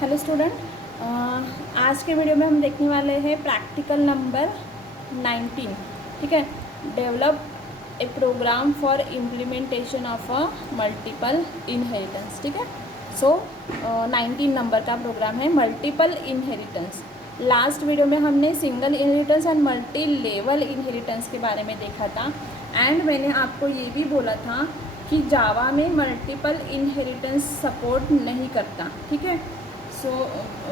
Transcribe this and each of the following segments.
Hello student, आज के video में हम देखने वाले हैं प्रैक्टिकल नंबर 19। ठीक है, develop a program for implementation of a multiple inheritance. ठीक है, सो 19 नंबर का प्रोग्राम है मल्टीपल इनहेरिटेंस। लास्ट वीडियो में हमने single inheritance and multi level inheritance के बारे में देखा था एंड मैंने आपको ये भी बोला था कि जावा में मल्टीपल इनहेरिटेंस सपोर्ट नहीं करता। ठीक है, सो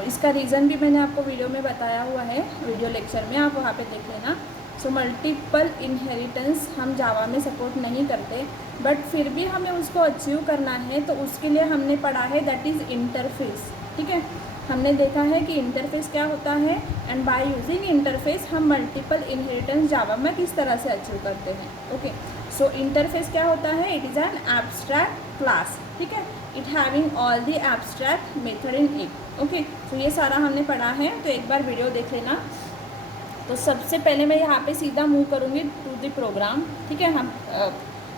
इसका रीज़न भी मैंने आपको वीडियो में बताया हुआ है, वीडियो लेक्चर में, आप वहाँ पे देख लेना। सो मल्टीपल इनहेरिटेंस हम जावा में सपोर्ट नहीं करते, बट फिर भी हमें उसको अचीव करना है तो उसके लिए हमने पढ़ा है दैट इज़ इंटरफेस। ठीक है, हमने देखा है कि इंटरफेस क्या होता है एंड बाय यूजिंग इंटरफेस हम मल्टीपल इनहेरिटेंस जावा में किस तरह से अचीव करते हैं। ओके, सो इंटरफेस क्या होता है? It is an abstract class. ठीक है, it having all the abstract method in it. Okay, तो ये सारा हमने पढ़ा है, तो एक बार वीडियो देख लेना। तो सबसे पहले मैं यहाँ पे सीधा मूव करूँगी टू द प्रोग्राम। ठीक है, हम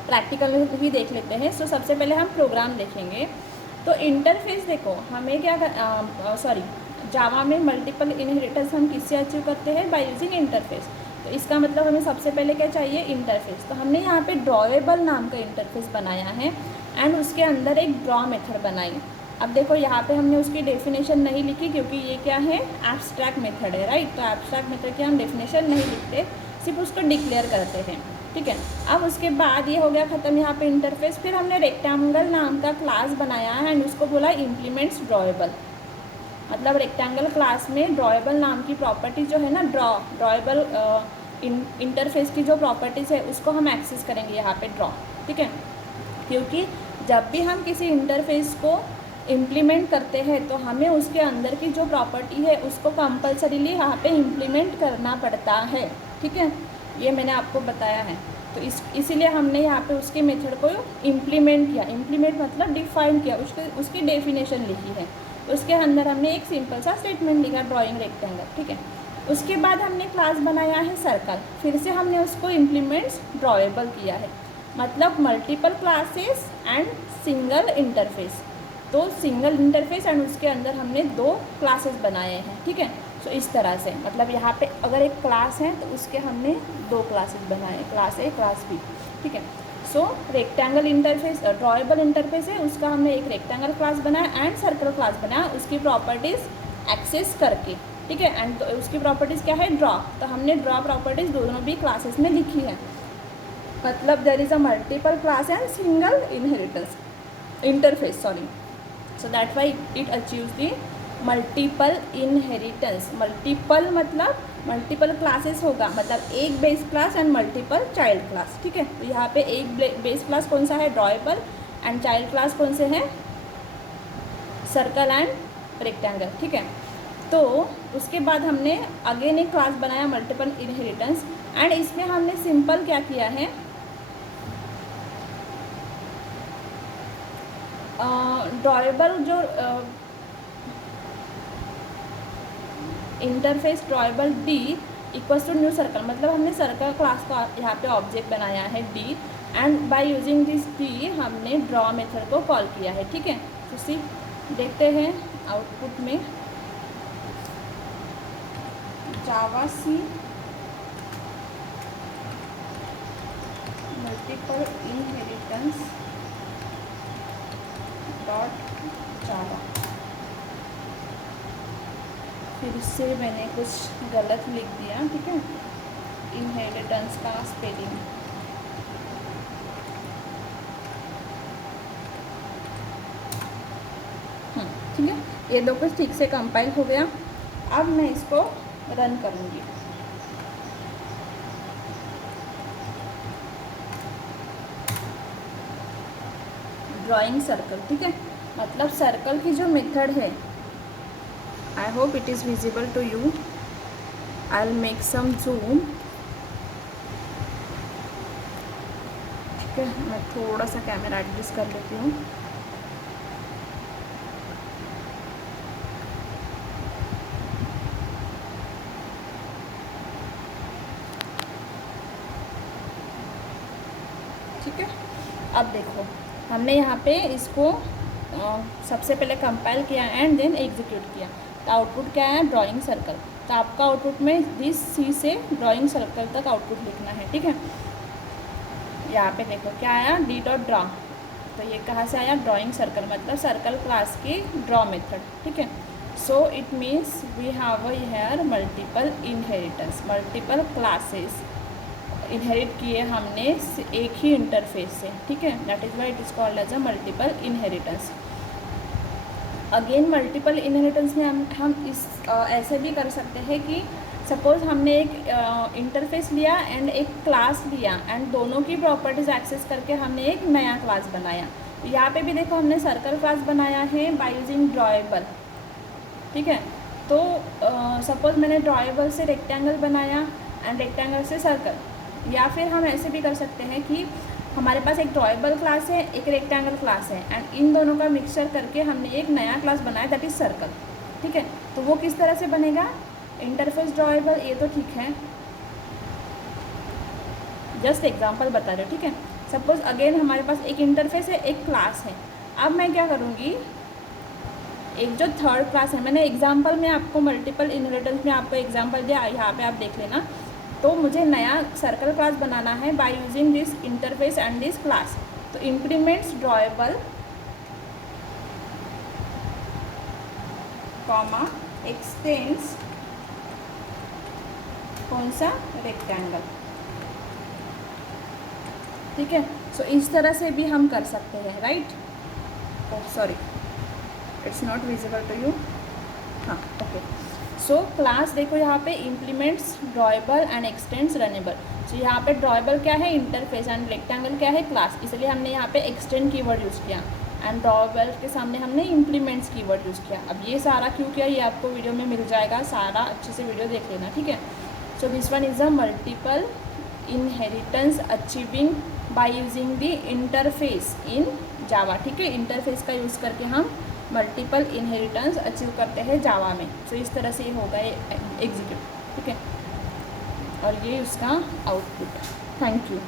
प्रैक्टिकल भी देख लेते हैं। सो सबसे पहले हम प्रोग्राम देखेंगे। तो इंटरफेस देखो, हमें क्या जावा में मल्टीपल इनहेरिटेंस हम किससे अचीव करते हैं? By using interface. तो इसका मतलब हमें सबसे पहले क्या चाहिए? इंटरफेस। तो हमने यहाँ पे ड्रॉएबल नाम का इंटरफेस बनाया है एंड उसके अंदर एक ड्रॉ मेथड बनाई। अब देखो यहाँ पे हमने उसकी डेफिनेशन नहीं लिखी क्योंकि ये क्या है? एब्स्ट्रैक्ट मेथड है, राइट। तो एब्स्ट्रैक्ट मेथड की हम डेफिनेशन नहीं लिखते, सिर्फ उसको डिक्लेयर करते हैं। ठीक है, अब उसके बाद ये हो गया ख़त्म यहाँ पे इंटरफेस। फिर हमने रेक्टेंगल नाम का क्लास बनाया है एंड उसको बोला इम्प्लीमेंट्स ड्रॉएबल। मतलब रेक्टेंगल क्लास में ड्रॉएबल नाम की प्रॉपर्टी जो है ना, ड्रॉएबल इंटरफेस की जो प्रॉपर्टीज़ है उसको हम एक्सेस करेंगे यहाँ पे ड्रॉ। ठीक है, क्योंकि जब भी हम किसी इंटरफेस को इम्प्लीमेंट करते हैं तो हमें उसके अंदर की जो प्रॉपर्टी है उसको कंपल्सरीली यहाँ पे इम्प्लीमेंट करना पड़ता है। ठीक है, ये मैंने आपको बताया है। तो इसीलिए हमने यहाँ पे उसके मेथड को इम्प्लीमेंट किया। इम्प्लीमेंट मतलब डिफाइन किया, उसकी डेफिनेशन लिखी है। उसके अंदर हमने एक सिंपल सा स्टेटमेंट लिखा, ड्राइंग रेक्टेंगल। ठीक है, उसके बाद हमने क्लास बनाया है सर्कल। फिर से हमने उसको इम्प्लीमेंट्स ड्रॉएबल किया है, मतलब multiple classes and single interface. तो सिंगल इंटरफेस एंड उसके अंदर हमने 2 क्लासेस बनाए हैं। ठीक है, सो इस तरह से, मतलब यहाँ पे अगर एक क्लास है तो उसके हमने 2 क्लासेस बनाए, क्लास ए क्लास बी। ठीक है, so rectangle interface drawable interface है, उसका हमने एक रेक्टेंगल क्लास बनाया एंड सर्कल क्लास बनाया उसकी प्रॉपर्टीज़ एक्सेस करके। ठीक है, एंड तो उसकी प्रॉपर्टीज़ क्या है? ड्रॉ। तो हमने ड्रॉ प्रॉपर्टीज़ दोनों भी क्लासेस में लिखी है, मतलब there is a multiple class and single inheritance interface, sorry. So that why it achieves the multiple inheritance. Multiple मतलब मल्टीपल क्लासेस होगा, मतलब एक base class and multiple child class. ठीक है, तो यहाँ पे एक बेस क्लास कौन सा है? ड्रॉएबल। एंड चाइल्ड क्लास कौन से हैं? Circle and rectangle. ठीक है, तो उसके बाद हमने अगेन एक क्लास बनाया मल्टीपल इनहेरिटेंस एंड इसमें हमने सिंपल क्या किया है? ड्रॉएबल जो interface drawable D equals to new circle, मतलब हमने सर्कल क्लास का यहाँ पे ऑब्जेक्ट बनाया है D and by using this D हमने ड्रॉ मेथड को कॉल किया है। ठीक है, तो सी देखते हैं आउटपुट में जावा सी मल्टीपल इनहेरिटेंस डॉट जावा। फिर से मैंने कुछ गलत लिख दिया। ठीक है, इनहेरिटेंस का स्पेलिंग। ठीक है, ये दो कुछ ठीक से कंपाइल हो गया। अब मैं इसको रन करूँगी। Drawing circle. ठीक है, मतलब सर्कल की जो मेथड है, I hope it is visible to you. I will make some zoom. ठीक है, मैं थोड़ा सा कैमरा एडजस्ट कर लेती हूँ। ठीक है, अब देखो हमने यहाँ पे इसको सबसे पहले कंपाइल किया एंड देन एग्जीक्यूट किया, तो आउटपुट क्या है, ड्राइंग सर्कल। तो आपका आउटपुट में दिस सी से ड्राइंग सर्कल तक आउटपुट लिखना है, ठीक है। यहाँ पे देखो क्या आया, डी डॉट ड्रा, तो ये कहाँ से आया, ड्राइंग सर्कल, मतलब सर्कल क्लास की ड्रॉ मेथड, ठीक है। So it means we have here multiple inheritance, multiple classes inherit किए हमने एक ही इंटरफेस से, ठीक है। That is why it is called as a multiple inheritance. Again multiple inheritance में हम इस ऐसे भी कर सकते हैं कि सपोज़ हमने एक इंटरफेस लिया एंड एक क्लास लिया एंड दोनों की प्रॉपर्टीज़ एक्सेस करके हमने एक नया क्लास बनाया। तो यहाँ पे भी देखो हमने सर्कल क्लास बनाया है बाय यूजिंग ड्रॉएबल, ठीक है। तो सपोज़ मैंने ड्रॉएबल से रेक्टेंगल बनाया एंड रेक्टेंगल से सर्कल, या फिर हम ऐसे भी कर सकते हैं कि हमारे पास एक ड्रॉएबल क्लास है, एक रेक्टेंगल क्लास है एंड इन दोनों का मिक्सचर करके हमने एक नया क्लास बनाया दैट इज़ सर्कल, ठीक है। तो वो किस तरह से बनेगा, इंटरफेस ड्रॉएबल, ये तो ठीक है, जस्ट एग्जांपल बता रहे हो, ठीक है। सपोज अगेन हमारे पास एक इंटरफेस है, एक क्लास है। अब मैं क्या करूँगी, एक जो थर्ड क्लास है, मैंने एग्जांपल में आपको मल्टीपल इनहेरिटेंस में आपको एग्जांपल दिया, यहाँ पे आप देख लेना। तो मुझे नया सर्कल क्लास बनाना है by using this interface and this class. तो इंक्रीमेंट्स ड्रॉएबल कॉमा एक्सटेंड्स कौन सा, रेक्टेंगल, ठीक है। सो इस तरह से भी हम कर सकते हैं, right. Oh sorry, it's not visible to you, हाँ ओके। सो क्लास देखो यहाँ पे implements drawable and extends runnable. So यहाँ पे ड्रॉएबल क्या है, इंटरफेस, एंड रेक्टेंगल क्या है, क्लास, इसलिए हमने यहाँ पे एक्सटेंड कीवर्ड यूज़ किया एंड ड्रॉएबल के सामने हमने इम्प्लीमेंट्स कीवर्ड यूज़ किया। अब ये सारा क्यों किया ये आपको वीडियो में मिल जाएगा, सारा अच्छे से वीडियो देख लेना, ठीक है। So this one is a multiple inheritance achieving by using the interface in Java, ठीक है। इंटरफेस का यूज़ करके हम मल्टीपल इनहेरिटेंस अचीव करते हैं जावा में। सो इस तरह से ये होगा ये एग्जीक्यूट, ठीक है, और ये उसका आउटपुट। Thank you.